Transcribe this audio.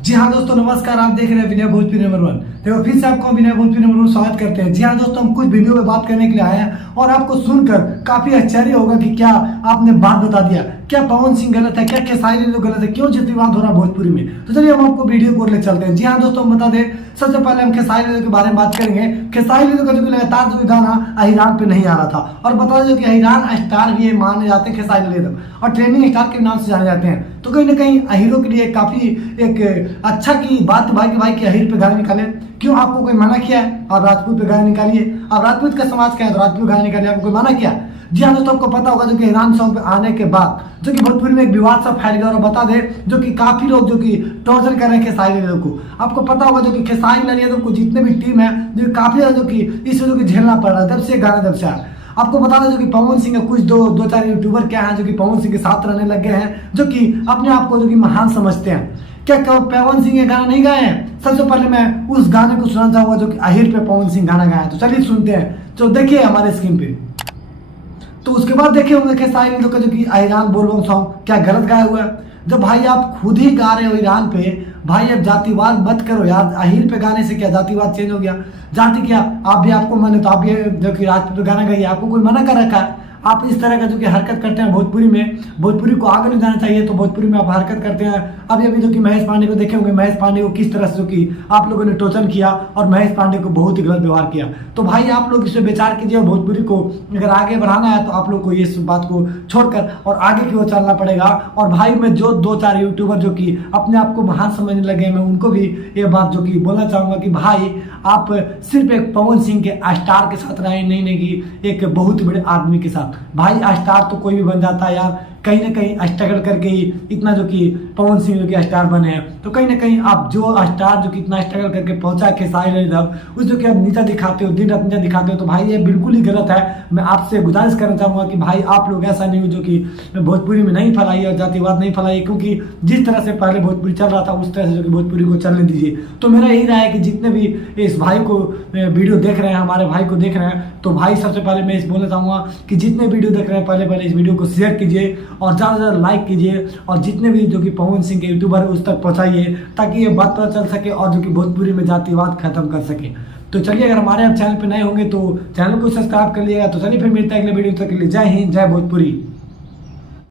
जी हाँ दोस्तों, नमस्कार। आप देख रहे हैं विनय भोजपुरी नंबर 1। देखो फिर से आपको विनय भोजपुरी नंबर 1 स्वागत करते हैं। जी हाँ दोस्तों, हम कुछ वीडियो में बात करने के लिए आए हैं और आपको सुनकर काफी आश्चर्य होगा कि क्या आपने बात बता दिया, क्या पवन सिंह गलत है, क्या खेसारी लाल गलत है, क्यों जित विवाद हो रहा भोजपुरी में। तो चलिए हम आपको वीडियो को ले चलते हैं। जी हाँ दोस्तों, हम बता दें, सबसे पहले हम खेसारी लाल के बारे में बात करेंगे। खेसारी लाल का जो लगातार जो गाना अहिरान पे नहीं आ रहा था, और बता दें कि अहिरान स्टार भी माने जाते हैं खेसारी लाल और ट्रेनिंग स्टार के नाम से जाने जाते हैं। तो कहीं ना कहीं अहीरो के लिए काफी एक अच्छा की बात भाई कि भाई के अहीर पे गाना निकाले। क्यों आपको कोई मना किया है? आप राजपूत पे गाना निकालिए। आप राजपूत का समाज क्या है तो राजपूत गाना निकालिए, आपको कोई मना किया? जी हाँ दोस्तों, आपको पता होगा जो कि अहिरान सॉन्ग पे आने के बाद जो कि भोजपुरी में एक विवाद सा फैल गया। और बता दे जो कि काफी लोग जो कि टॉर्चर कर रहे हैं खेसारी लाल को। आपको पता होगा जो कि खेसारी लाल यादव को जितने भी टीम है जो काफी ज्यादा जो कि इस वजह की झेलना पड़ रहा है जब से गाना जब से आया। आपको बता दें जो कि पवन सिंह के कुछ दो चार यूट्यूबर क्या हैं जो कि पवन सिंह के साथ रहने लग गए हैं, जो कि अपने आप को जो कि महान समझते हैं। क्या पवन सिंह ये गाना नहीं गाए हैं? सबसे पहले मैं उस गाने को सुनाना चाहूंगा जो कि अहिर पे पवन सिंह गाना गाया। तो चलिए सुनते हैं। तो देखिए हमारे स्क्रीन पे। तो उसके बाद देखिए होंगे खेसारी लाल का जो कि अहिरान बोलबम सॉन्ग क्या गलत गाया हुआ है। जब भाई आप खुद ही गा रहे हो ईरान पे, भाई अब जातिवाद मत करो यार। अहिर पे गाने से क्या जातिवाद चेंज हो गया? जाति क्या आप भी, आपको मन है तो आप भी जो कि राजपूत पे गाना गाइए, आपको कोई मना कर रखा है? आप इस तरह का जो कि हरकत करते हैं भोजपुरी में, भोजपुरी को आगे नहीं जाना चाहिए तो भोजपुरी में आप हरकत करते हैं। अभी अभी जो कि महेश पांडे को देखे होंगे, महेश पांडे को किस तरह से जो कि आप लोगों ने टोचन किया और महेश पांडे को बहुत ही गलत व्यवहार किया। तो भाई आप लोग इसे विचार कीजिए और भोजपुरी को अगर आगे बढ़ाना है तो आप लोग को इस बात को छोड़कर और आगे की ओर चलना पड़ेगा। और भाई मैं जो दो चार यूट्यूबर जो कि अपने आप को महान समझने लगे, मैं उनको भी ये बात जो कि बोलना चाहूंगा कि भाई आप सिर्फ एक पवन सिंह के स्टार के साथ रहे, नहीं कि एक बहुत बड़े आदमी के साथ। भाई स्टार तो कोई भी बन जाता है यार, कहीं ना कहीं स्ट्रगल करके ही इतना जो कि पवन सिंह जो कि स्टार बने हैं। तो कहीं ना कहीं आप जो स्टार जो कि इतना स्ट्रगल करके पहुंचा खेसारी लाल उस जो कि आप नीचा दिखाते हो, दिन रात नीचा दिखाते हो, तो भाई ये बिल्कुल ही गलत है। मैं आपसे गुजारिश करना चाहूंगा कि भाई आप लोग ऐसा नहीं हो जो कि भोजपुरी में नहीं फैलाइए और जातिवाद नहीं फैलाइए, क्योंकि जिस तरह से पहले भोजपुरी चल रहा था उस तरह से जो कि भोजपुरी को चलने दीजिए। तो मेरा यही राय है कि जितने भी इस भाई को वीडियो देख रहे हैं, हमारे भाई को देख रहे हैं, तो भाई सबसे पहले मैं इस बोलना चाहूंगा कि जितने वीडियो देख रहे हैं पहले इस वीडियो को शेयर कीजिए और ज़्यादा से ज़्यादा लाइक कीजिए और जितने भी जो कि पवन सिंह के यूट्यूबर है उस तक पहुंचाइए, ताकि ये बात पता चल सके और जो कि भोजपुरी में जातिवाद खत्म कर सके। तो चलिए, अगर हमारे आप चैनल पर नए होंगे तो चैनल को सब्सक्राइब कर लिएगा। तो चलिए फिर मिलता है अगले वीडियो तक के लिए। जय हिंद, जय भोजपुरी।